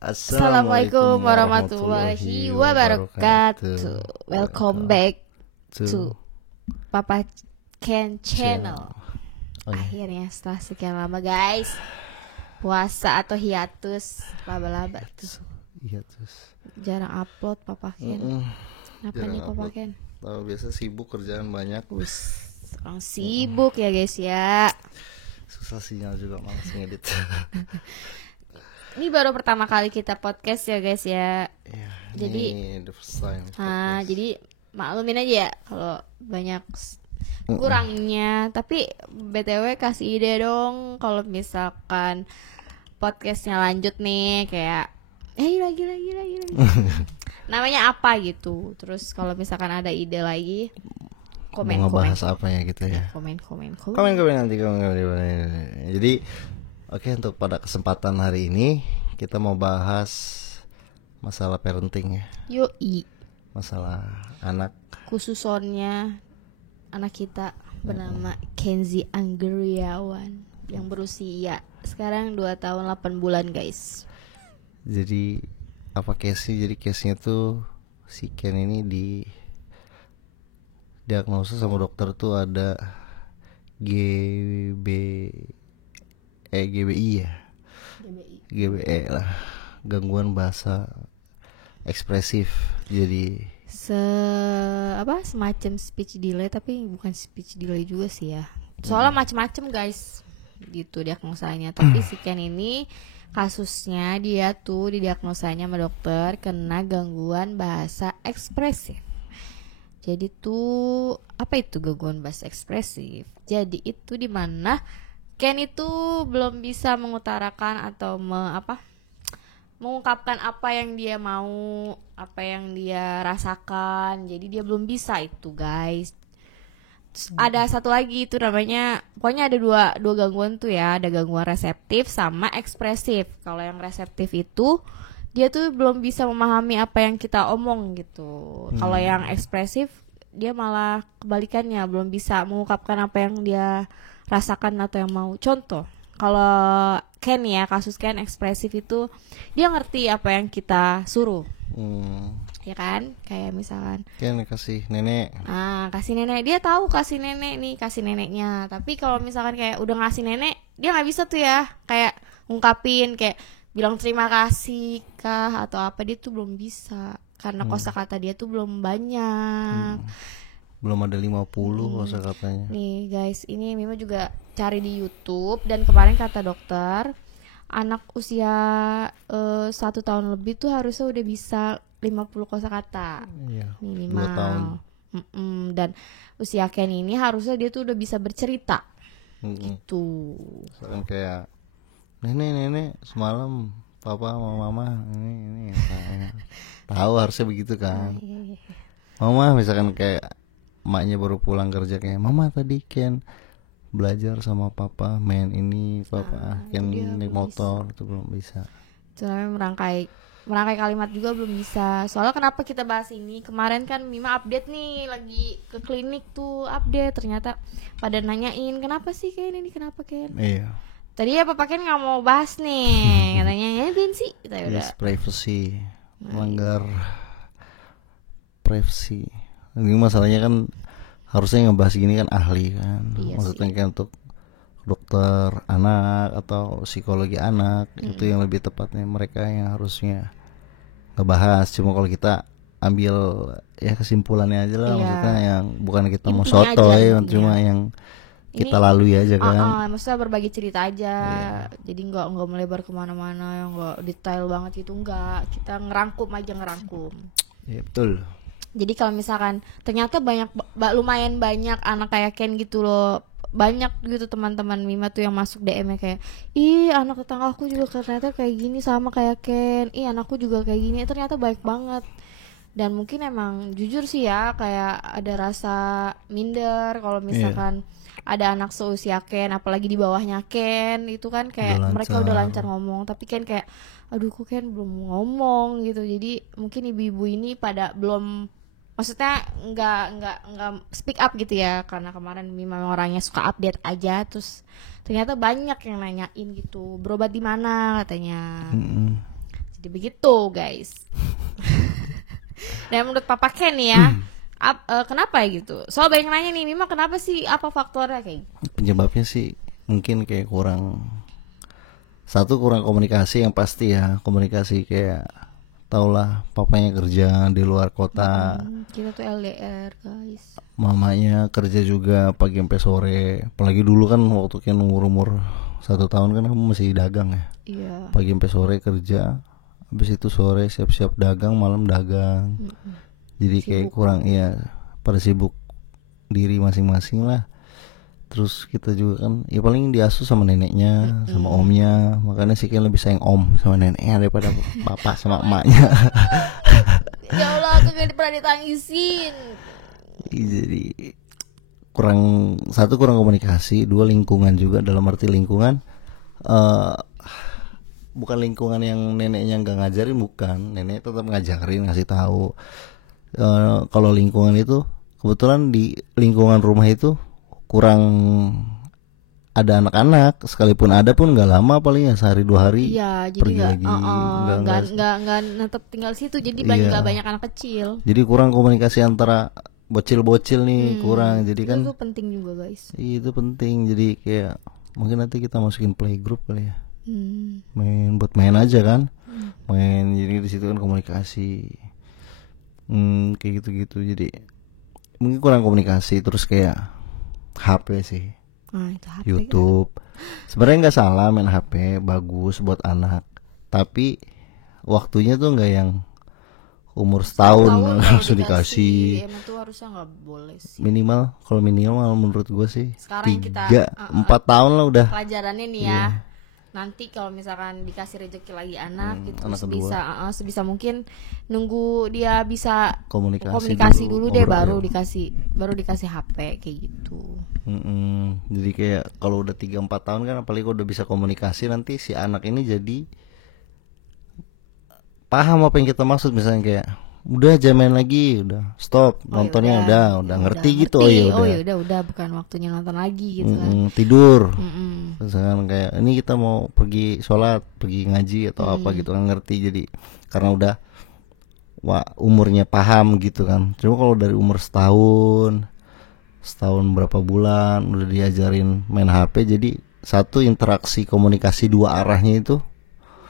Assalamualaikum warahmatullahi wabarakatuh. Welcome back to Papa Ken Channel. Akhirnya setelah sekian lama guys, puasa atau hiatus, laba-laba tuh. Hiatus. Jarang upload Papa Ken. Kenapa nih Papa Ken? Tahu biasa sibuk, kerjaan banyak. Orang sibuk ya guys ya. Susah sinyal juga, malas ngedit. Ini baru pertama kali kita podcast ya guys ya. Jadi the first time. Jadi maklumin aja ya kalau banyak kurangnya. Tapi BTW kasih ide dong kalau misalkan podcastnya lanjut nih kayak lagi. Namanya apa gitu. Terus kalau misalkan ada ide lagi komen. Bahas apa ya gitu ya. Komen nanti. Jadi oke, untuk pada kesempatan hari ini kita mau bahas masalah parenting ya. Yoi. Masalah anak. Khususnya anak kita bernama Kenzi Anggriawan yang berusia sekarang 2 tahun 8 bulan guys. Jadi apa case-nya? Jadi case-nya tuh si Ken ini diagnosis sama dokter tuh ada GBI ya. GBE lah, gangguan bahasa ekspresif. Jadi semacam speech delay, tapi bukan speech delay juga sih ya. Soalnya macem-macem guys gitu diagnosanya. Tapi si Ken ini kasusnya dia tuh didiagnosanya sama dokter kena gangguan bahasa ekspresif. Jadi tuh apa itu gangguan bahasa ekspresif? Jadi itu di mana Ken itu belum bisa mengutarakan atau mengungkapkan apa yang dia mau, apa yang dia rasakan. Jadi dia belum bisa itu guys. Terus ada satu lagi itu namanya, pokoknya ada dua gangguan tuh ya. Ada gangguan reseptif sama ekspresif. Kalau yang reseptif itu dia tuh belum bisa memahami apa yang kita omong gitu. Kalau yang ekspresif dia malah kebalikannya, belum bisa mengungkapkan apa yang dia rasakan atau yang mau. Contoh, kalau Ken ya, kasus Ken ekspresif itu dia ngerti apa yang kita suruh. Ya kan? Kayak misalkan Ken kasih nenek. Kasih nenek, dia tahu kasih nenek nih, kasih neneknya. Tapi kalau misalkan kayak udah ngasih nenek, dia nggak bisa tuh ya kayak ngungkapin, kayak bilang terima kasih kah atau apa, dia tuh belum bisa karena kosakata dia tuh belum banyak. Belum ada 50 kosakatanya. Nih guys, ini Mima juga cari di YouTube dan kemarin kata dokter, anak usia 1 tahun lebih tuh harusnya udah bisa 50 kosakata minimal. 2 tahun. Dan usia Ken ini harusnya dia tuh udah bisa bercerita. Gitu. Misalkan kayak nenek semalam papa sama mama ini tahu harusnya begitu kan. Mama misalkan kayak emaknya baru pulang kerja kayak mama tadi Ken belajar sama papa main ini, papa Ken naik motor bisa. Itu belum bisa. Soalnya merangkai kalimat juga belum bisa. Soalnya kenapa kita bahas ini, kemarin kan Mima update nih, lagi ke klinik tuh update, ternyata pada nanyain kenapa sih Ken ini, kenapa Ken. Iya. Tadi ya Papa Ken nggak mau bahas nih, katanya ya sih kita udah privacy, melanggar privacy. Ini masalahnya kan harusnya ngebahas gini kan ahli kan. Iya, maksudnya kan untuk dokter anak atau psikologi anak itu yang lebih tepatnya, mereka yang harusnya ngebahas. Cuma kalau kita ambil ya kesimpulannya aja lah, maksudnya yang bukan kita mau sotoy, cuma yang kita lalui aja kan. Maksudnya berbagi cerita aja. Jadi nggak melebar kemana-mana, yang nggak detail banget itu, nggak. Kita ngerangkum. Iya betul. Jadi kalau misalkan ternyata lumayan banyak anak kayak Ken gitu loh, banyak gitu teman-teman Mima tuh yang masuk DM-nya kayak, ih anak tetanggaku juga ternyata kayak gini sama kayak Ken, ih anakku juga kayak gini, ternyata baik banget. Dan mungkin emang jujur sih ya kayak ada rasa minder kalau misalkan ada anak seusia Ken, apalagi di bawahnya Ken, itu kan kayak mereka udah lancar ngomong, tapi Ken kayak aduh kok Ken belum ngomong gitu. Jadi mungkin ibu-ibu ini pada belum, maksudnya nggak speak up gitu ya, karena kemarin memang orangnya suka update aja, terus ternyata banyak yang nanyain gitu berobat di mana katanya. Jadi Jadi begitu guys. Dan menurut Papa Ken ya, kenapa ya gitu? Soal banyak nanya nih, Mima kenapa sih, apa faktornya kayak gitu? Penyebabnya sih mungkin kayak kurang komunikasi yang pasti ya. Komunikasi kayak taulah, papanya kerja di luar kota, Kita tuh LDR guys. mamanya kerja juga pagi sampai sore. Apalagi dulu kan waktu kan umur 1 tahun kan kamu masih dagang ya. Iya. Pagi sampai sore kerja, habis itu sore siap-siap dagang, malam dagang. Jadi kayak kurang ya, pada sibuk diri masing-masing lah. Terus kita juga kan ya paling diasuh sama neneknya, sama omnya. Makanya sih kan lebih sayang om sama neneknya daripada bapak sama emaknya. Ya Allah, aku gak pernah ditangisin. Jadi kurang komunikasi, 2 lingkungan juga. Dalam arti lingkungan bukan lingkungan yang neneknya nggak ngajarin, bukan, nenek tetap ngajarin, ngasih tahu. Kalau lingkungan itu kebetulan di lingkungan rumah itu kurang ada anak-anak, sekalipun ada pun nggak lama, paling ya sehari 2 hari Iya, pergi jadi lagi. nggak netep tinggal situ, jadi nggak banyak anak kecil. Jadi kurang komunikasi antara bocil-bocil nih, kurang. Jadi kan itu penting juga guys. iya, itu penting. Jadi kayak mungkin nanti kita masukin playgroup kali ya, main aja kan, main. Jadi di situ kan komunikasi, kayak gitu-gitu. Jadi mungkin kurang komunikasi. Terus kayak HP sih, Itu HP YouTube. Sebenarnya nggak salah main HP, bagus buat anak. Tapi waktunya tuh nggak yang umur setahun langsung dikasih. Emang tuh harusnya nggak boleh sih. Minimal menurut gue sih Sekarang 3-4 tahun lah udah. Pelajarannya nih ya. Nanti kalau misalkan dikasih rezeki lagi anak gitu, anak kedua. sebisa mungkin nunggu dia bisa Komunikasi dulu deh, baru dikasih HP kayak gitu. Jadi kayak kalau udah 3-4 tahun kan, apalagi kalau udah bisa komunikasi, nanti si anak ini jadi paham apa yang kita maksud. Misalnya kayak udah jangan main lagi, udah stop nontonnya, udah ngerti gitu. Udah bukan waktunya nonton lagi gitu kan. Tidur. Misalkan kayak ini kita mau pergi sholat, pergi ngaji atau apa gitu kan, ngerti. Jadi karena udah umurnya paham gitu kan. Cuma kalau dari umur setahun berapa bulan udah diajarin main HP, jadi satu interaksi komunikasi 2 arahnya itu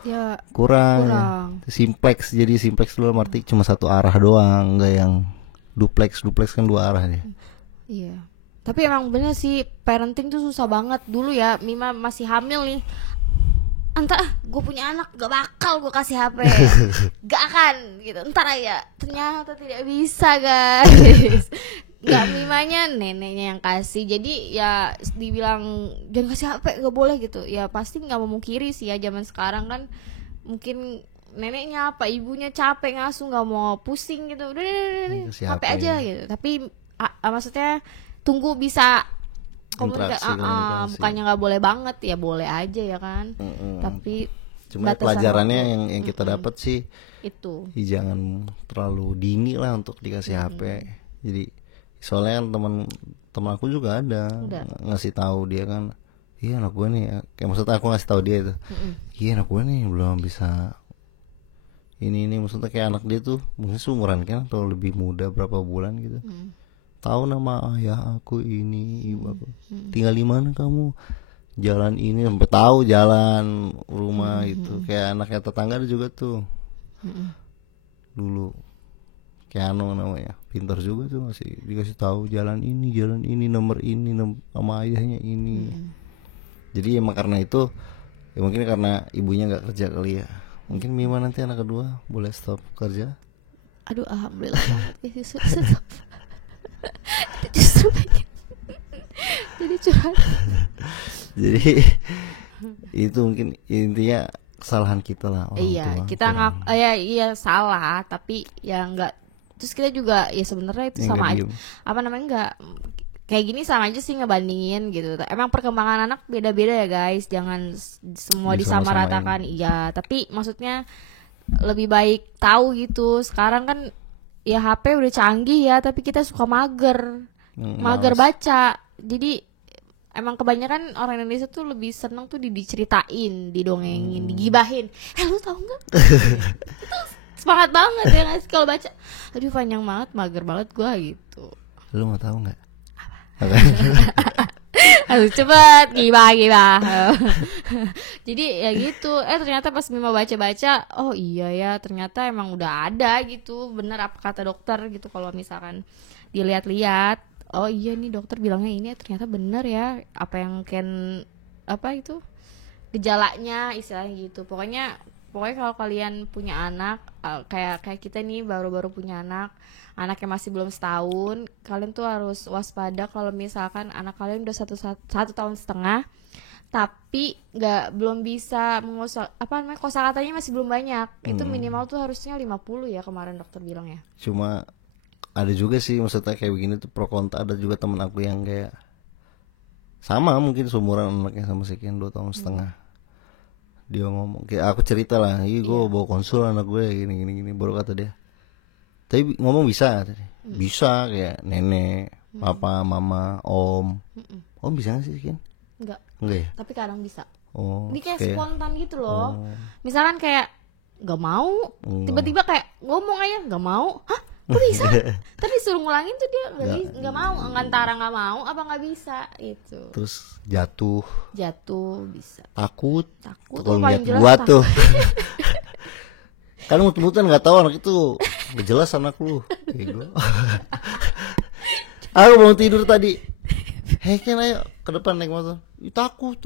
ya kurang. Simplex, jadi simplex dulu arti cuma 1 arah doang, nggak yang duplex kan 2 arah ya. Iya, tapi emang bener sih, parenting tuh susah banget. Dulu ya Mima masih hamil nih, entah gue punya anak gak bakal gue kasih HP. Gak akan gitu, ntar aja. Ternyata tidak bisa guys. Gak, Mimanya neneknya yang kasih. Jadi ya dibilang jangan kasih HP gak boleh gitu, ya pasti gak memungkiri sih ya. Zaman sekarang kan mungkin neneknya apa, ibunya capek ngasuh, gak mau pusing gitu, udah HP aja gitu. Tapi maksudnya tunggu bisa komunikasi. Bukannya gak boleh banget, ya boleh aja ya kan. Tapi cuma pelajarannya yang kita dapat sih itu, jangan terlalu dini lah untuk dikasih HP. Jadi soalnya kan teman aku juga ada ngasih tahu dia kan, iya anak gue nih, kayak maksudnya aku ngasih tahu dia itu, iya anak gue nih belum bisa ini maksudnya kayak anak dia tuh mungkin seumuran kan atau lebih muda berapa bulan gitu, tahu nama ayah aku ini, ibu aku, tinggal di mana kamu, jalan ini, sampai tahu jalan rumah itu. Kayak anaknya tetangga ada juga tuh dulu, Keanu namanya, pintar juga tuh, masih dikasih tahu jalan ini, nomor ini, sama ayahnya ini. Jadi emang karena itu ya, mungkin karena ibunya nggak kerja kali ya. Mungkin Mima nanti anak kedua boleh stop kerja. Aduh alhamdulillah banget guys, stop. Justru pengen jadi curhat. Jadi itu mungkin intinya kesalahan kita lah, orang tua. Kita iya salah, tapi ya enggak. Terus kita juga ya sebenarnya itu sama aja. Apa namanya, enggak kayak gini sama aja sih ngebandingin gitu. Emang perkembangan anak beda-beda ya guys. Jangan semua disamaratakan. Iya, tapi maksudnya lebih baik tahu gitu. Sekarang kan ya HP udah canggih ya, tapi kita suka mager baca. Jadi emang kebanyakan orang Indonesia tuh lebih seneng tuh diceritain, didongengin, digibahin. Lu tau nggak? Itu semangat banget ya nggak sih kalau baca. Aduh panjang banget, mager banget gua gitu. Lu mau tahu nggak? Aduh cepet gibah. Jadi ya gitu. Ternyata pas Mima baca-baca, oh iya ya ternyata emang udah ada gitu. Bener apa kata dokter gitu, kalau misalkan dilihat-lihat, oh iya nih dokter bilangnya ini, ternyata bener ya apa yang apa itu gejalanya istilahnya gitu. Pokoknya kalau kalian punya anak, kayak kita nih baru-baru punya anaknya masih belum setahun, kalian tuh harus waspada kalau misalkan anak kalian udah satu tahun setengah tapi belum bisa kosakatanya masih belum banyak. Itu minimal tuh harusnya 50 ya kemarin dokter bilang ya. Cuma ada juga sih maksudnya kayak begini tuh pro kontra. Ada juga temen aku yang kayak sama, mungkin seumuran anaknya sama sekian 2 tahun setengah. Dia ngomong kayak aku cerita lah, gue bawa konsul anak gue gini. Baru kata dia, tapi ngomong bisa bisa kayak nenek, papa, mama, om. Om bisa gak sih sekian? Enggak ya? Tapi kadang bisa. Ini kayak kayak spontan gitu loh. Misalkan kayak nggak mau, tiba-tiba kayak ngomong aja nggak mau. Hah? Kok bisa? Tapi disuruh ngulangin tuh dia nggak mau, antara nggak mau apa nggak bisa itu. Terus jatuh bisa. Takut Kalau lihat gua tuh. Kan mut-mutan nggak tahu anak itu nggak jelas anak lu. Aku mau tidur tadi. Hei kan ayo ke depan naik motor. Takut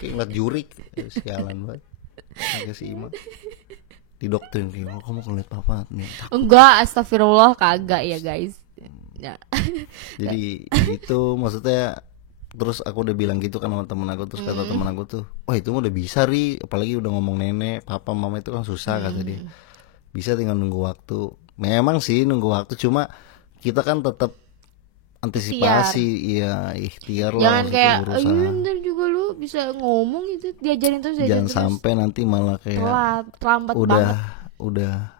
kayak ngeliat jurik. Sialan banget. Agak si Ima didoktrin kayak, kamu ngeliat papa nih. Enggak, astagfirullah, kagak ya guys ya. Jadi gitu maksudnya. Terus aku udah bilang gitu kan sama temen aku. Terus kata temen aku tuh, wah itu mah udah bisa Ri, apalagi udah ngomong nenek, papa, mama itu kan susah kata dia. Bisa tinggal nunggu waktu. Memang sih nunggu waktu, cuma kita kan tetap antisipasi, ikhtiar lah. Jangan kayak, ayo ntar juga lu bisa ngomong gitu, diajarin terus. Jangan sampai nanti malah kayak terlambat banget. Udah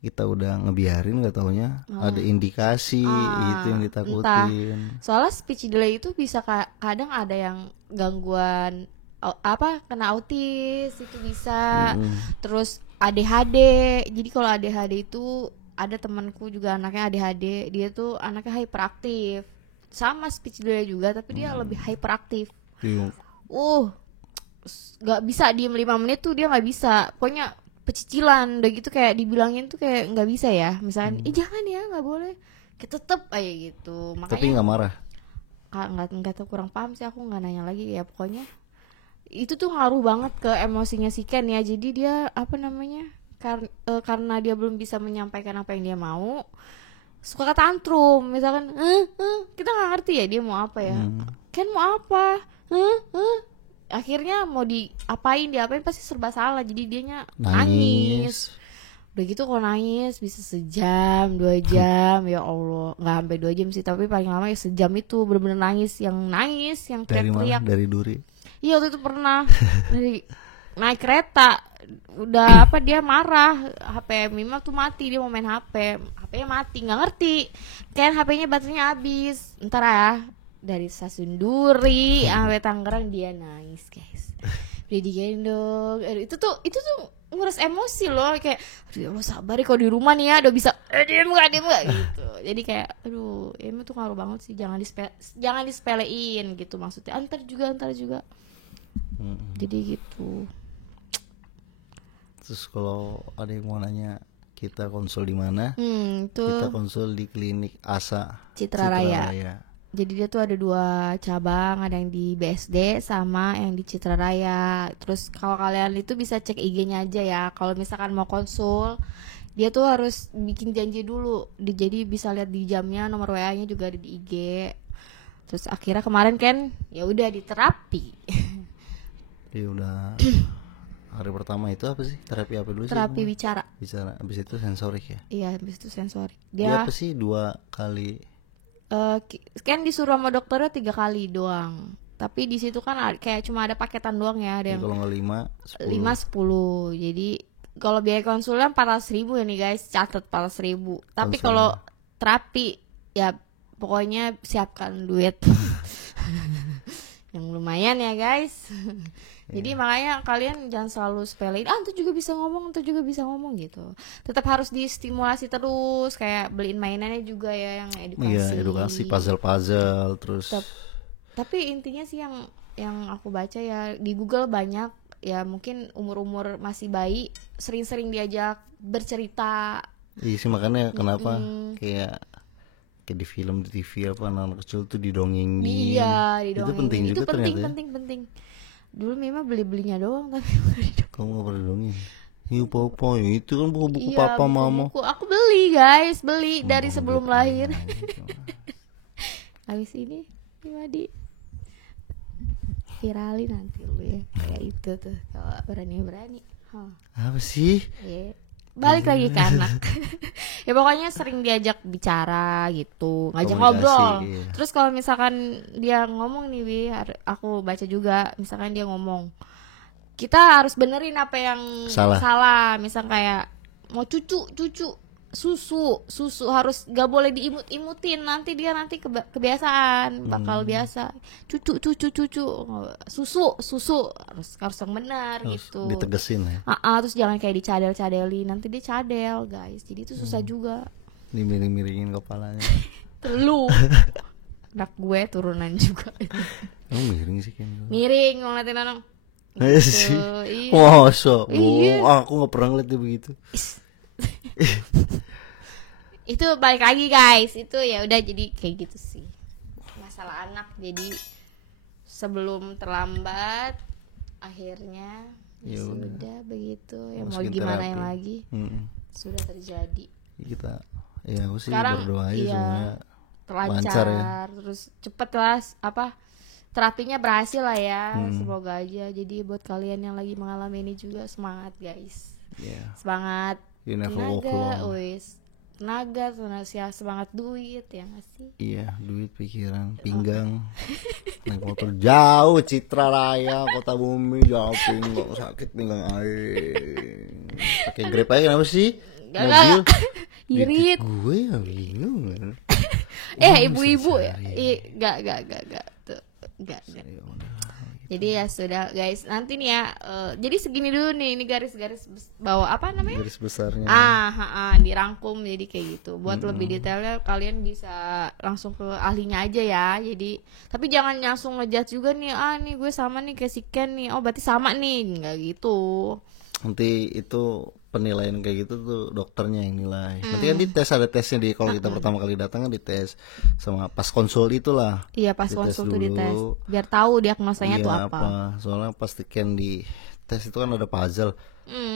kita udah ngebiarin, nggak taunya ada indikasi itu yang ditakutin. Soalnya speech delay itu bisa kadang ada yang gangguan kena autis itu bisa. Terus ADHD. Jadi kalau ADHD itu ada temanku juga anaknya ADHD, dia tuh anaknya hyperaktif, sama speech delay juga, tapi dia lebih hyperaktif. Nggak bisa diem 5 menit tuh, dia nggak bisa. Pokoknya pecicilan udah gitu, kayak dibilangin tuh kayak nggak bisa ya, misalnya jangan ya, nggak boleh, kita tetep aja gitu. Makanya tapi nggak marah. Nggak tahu, kurang paham sih, aku nggak nanya lagi ya. Pokoknya itu tuh ngaruh banget ke emosinya si Ken ya. Jadi dia karena dia belum bisa menyampaikan apa yang dia mau, suka tantrum. Misalkan kita nggak ngerti ya dia mau apa ya. Ken mau apa? Akhirnya mau diapain pasti serba salah. Jadi dianya nangis. Udah gitu kalau nangis bisa sejam 2 jam. Ya Allah, nggak sampai 2 jam sih, tapi paling lama ya sejam. Itu bener-bener nangis yang teriak-teriak. Dari Duri. Iya, waktu itu pernah naik kereta, udah dia marah, HP Mima tuh mati, dia mau main HP-nya mati, nggak ngerti kan HP-nya baterainya habis. Ntar ya, dari stasiun Duri sampai Tangerang dia nangis guys, dia digendong. Itu tuh nguras emosi loh, kayak aduh lo sabar ya, kalau di rumah nih ya udah bisa diem gak gitu. Jadi kayak aduh, emang tuh ngaruh banget sih, jangan disepelein gitu maksudnya. Antar juga jadi gitu. Terus kalau ada yang mau nanya kita konsul di mana? Kita konsul di klinik ASA Citra Raya. Jadi dia tuh ada 2 cabang, ada yang di BSD sama yang di Citra Raya. Terus kalau kalian itu bisa cek IG-nya aja ya. Kalau misalkan mau konsul, dia tuh harus bikin janji dulu. Jadi bisa lihat di jamnya, nomor WA-nya juga ada di IG. Terus akhirnya kemarin kan ya udah diterapi. Dia udah hari pertama itu apa sih? Terapi apa dulu sih? Terapi bicara. Habis itu sensorik ya? Iya, habis itu sensorik. Dia apa sih 2 kali? Kan disuruh sama dokternya 3 kali doang. Tapi di situ kan kayak cuma ada paketan doang ya. Ada yang kalau nggak 5, 10. Jadi kalau biaya konsulnya 400.000 ya nih guys, catat 400.000. Tapi kalau terapi ya pokoknya siapkan duit. yang lumayan ya guys. Jadi makanya kalian jangan selalu sepelein, itu juga bisa ngomong, itu juga bisa ngomong gitu. Tetap harus distimulasi terus, kayak beliin mainannya juga ya yang edukasi. Iya, edukasi puzzle terus. Tapi intinya sih yang aku baca ya di Google banyak ya, mungkin umur-umur masih bayi sering-sering diajak bercerita. Iya sih, makanya kenapa kayak di film, di TV apa, anak kecil tuh didongengin. Iya, didongengin. Itu penting juga ternyata. Penting. Dulu memang belinya doang tapi kamu nggak pernah dongeng. Iya papa, itu kan buku-buku iya, papa mama. Aku beli guys, dari sebelum lahir. Habis ini di viralin nanti lu ya, kayak itu tuh kalau berani. Apa sih? Yeah. Balik lagi ke anak. Ya pokoknya sering diajak bicara gitu, ngajak ngobrol. Iya. Terus kalau misalkan dia ngomong nih, aku baca juga, misalkan dia ngomong, kita harus benerin apa yang salah. Misal kayak mau cucu susu harus gak boleh diimut-imutin, nanti dia kebiasaan, bakal biasa cucu susu harus yang benar gitu, ditegesin ya. Terus jangan kayak dicadel-cadelin, nanti dia cadel guys, jadi itu susah juga. Miring-miringin kepalanya. Lu anak gue turunan juga. Miring sih kan. Miring ngeliatin anak gitu. Iya. Aku nggak pernah ngeliat dia begitu. Itu balik lagi guys, itu ya udah, jadi kayak gitu sih masalah anak. Jadi sebelum terlambat, akhirnya ya sudah begitu ya, mau gimana yang lagi sudah terjadi. Kita ya aku sih sekarang berdoa aja semuanya lancar ya. Terus cepet lah terapinya berhasil lah ya. Semoga aja. Jadi buat kalian yang lagi mengalami ini juga semangat guys. Semangat, tenaga, semangat duit ya nggak sih? Iya, duit, pikiran, pinggang. Naik motor jauh, Citra Raya, Kota Bumi, jauh pinggang, sakit pinggang air. Pakai Grab aja kenapa sih? Mobil. Irit. Gue ya bingung. Ibu-ibu ya? Enggak. Jadi ya sudah guys, nanti nih ya, jadi segini dulu nih, ini garis-garis bawah apa namanya? Garis besarnya. Dirangkum jadi kayak gitu. Buat lebih detailnya kalian bisa langsung ke ahlinya aja ya. Jadi tapi jangan langsung ngejudge juga nih, nih gue sama nih kayak si Ken nih, berarti sama nih, nggak gitu. Nanti itu penilaian kayak gitu tuh dokternya yang nilai. Nanti kan dites, ada tesnya di kalau kita pertama kali datang kan dites sama pas konsul itulah. Iya, pas konsul tuh dites biar tahu diagnosanya tuh apa. Soalnya pas Ken di tes itu kan ada puzzle.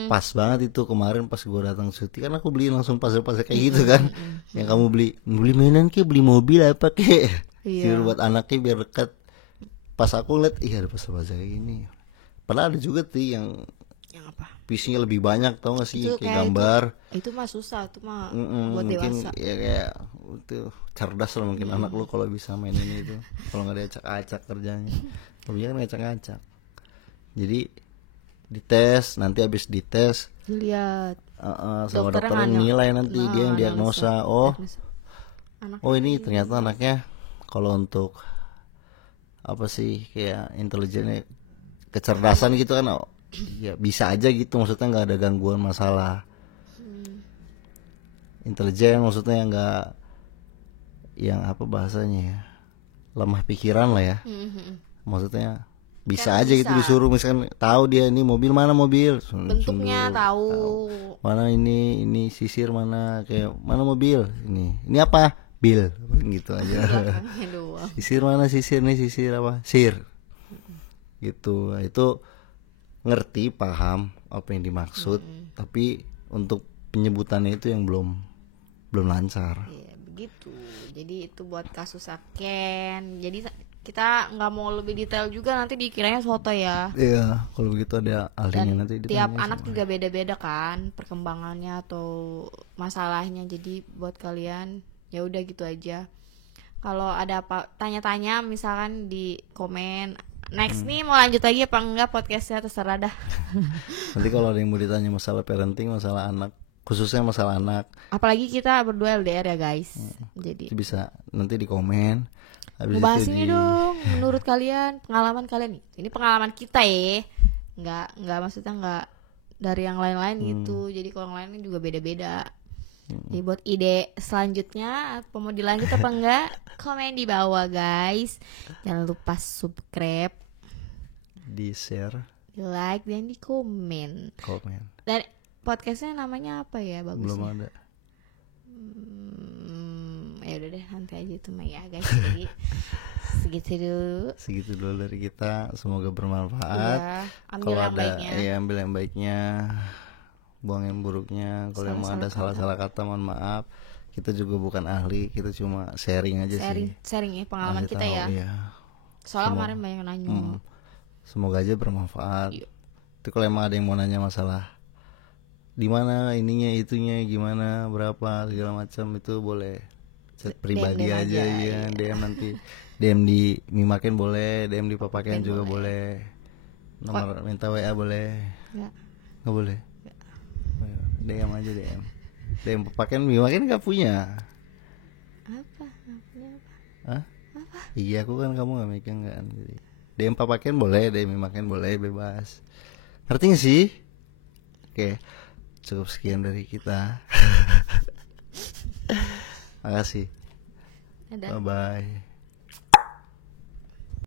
Pas banget itu kemarin pas gue datang cuti kan aku beli langsung puzzle kayak gitu kan. Yang kamu beli mainan kayak beli mobil apa kayak. Biar buat anaknya biar dekat. Pas aku ngeliat ada puzzle kayak gini. Padahal ada juga tuh yang apa? Visinya lebih banyak, tau gak sih, kayak gambar. Itu mah susah, itu mah mungkin buat dewasa. Ya kayak itu cerdas lah mungkin anak lu kalau bisa main ini itu. Kalau nggak diacak-acak kerjanya, kebanyakan ngacak-ngacak. Jadi dites, nanti habis dites dilihat sama dokter yang nilai, nanti dia yang diagnosa. Ini ternyata anaknya kalau untuk apa sih kayak intelijennya, kecerdasan gitu kan, ya bisa aja gitu, maksudnya nggak ada gangguan masalah intelijen, maksudnya nggak yang apa bahasanya ya, lemah pikiran lah ya. Maksudnya bisa kan aja bisa. Gitu disuruh misalkan tahu dia ini mobil mana, mobil bentuknya tahu mana, ini sisir mana, kayak mana mobil ini apa bil gitu aja. Sisir mana, sisir nih, sisir apa, sir gitu. Itu ngerti, paham apa yang dimaksud, tapi untuk penyebutannya itu yang belum lancar. Iya, begitu. Jadi itu buat kasus Ken. Jadi kita nggak mau lebih detail juga, nanti dikiranya soto ya. Iya, kalau begitu ada ahlinya. Nanti tiap anak juga beda-beda kan perkembangannya atau masalahnya. Jadi buat kalian ya udah gitu aja. Kalau ada apa tanya-tanya misalkan di komen. Next nih mau lanjut lagi apa enggak podcastnya, terserah dah. Nanti kalau ada yang mau ditanya masalah parenting, masalah anak, khususnya masalah anak. Apalagi kita berdua LDR ya guys. Jadi bisa nanti di komen Habis ngebahas itu ini dong. Menurut kalian, pengalaman kalian nih. Ini pengalaman kita ya. Nggak maksudnya nggak dari yang lain-lain gitu. Jadi kalau yang lain juga beda-beda. Jadi buat ide selanjutnya apa mau dilanjut apa enggak, komen di bawah guys. Jangan lupa subscribe, di share, di like dan di komen. Dan podcastnya namanya apa ya bagusnya? Belum ada. Ya udah deh nanti aja itu mah ya guys. Jadi segitu dulu dari kita. Semoga bermanfaat. Ya, ambil yang baiknya. Iya, ambil yang baiknya, buang yang buruknya. Kalau emang ada salah-salah kata mohon maaf. Kita juga bukan ahli, kita cuma sharing aja sih. Sharing ya pengalaman kita ya. Iya. Soalnya kemarin banyak yang nanya. Semoga aja bermanfaat. Itu kalau emang ada yang mau nanya masalah di mana ininya itunya gimana berapa segala macam, itu boleh chat pribadi DM aja ya. DM nanti DM di Mimaken boleh, DM di Papaken juga boleh. Nomor minta WA boleh? Nggak boleh. DM aja DM Papaken. Mimaken nggak punya. Apa? Hah? Iya, aku kan, kamu nggak megang kan. Jadi DM Papaken boleh, DM Mimaken boleh, bebas. Ngerti gak sih? Oke, cukup sekian dari kita. Makasih. Bye bye.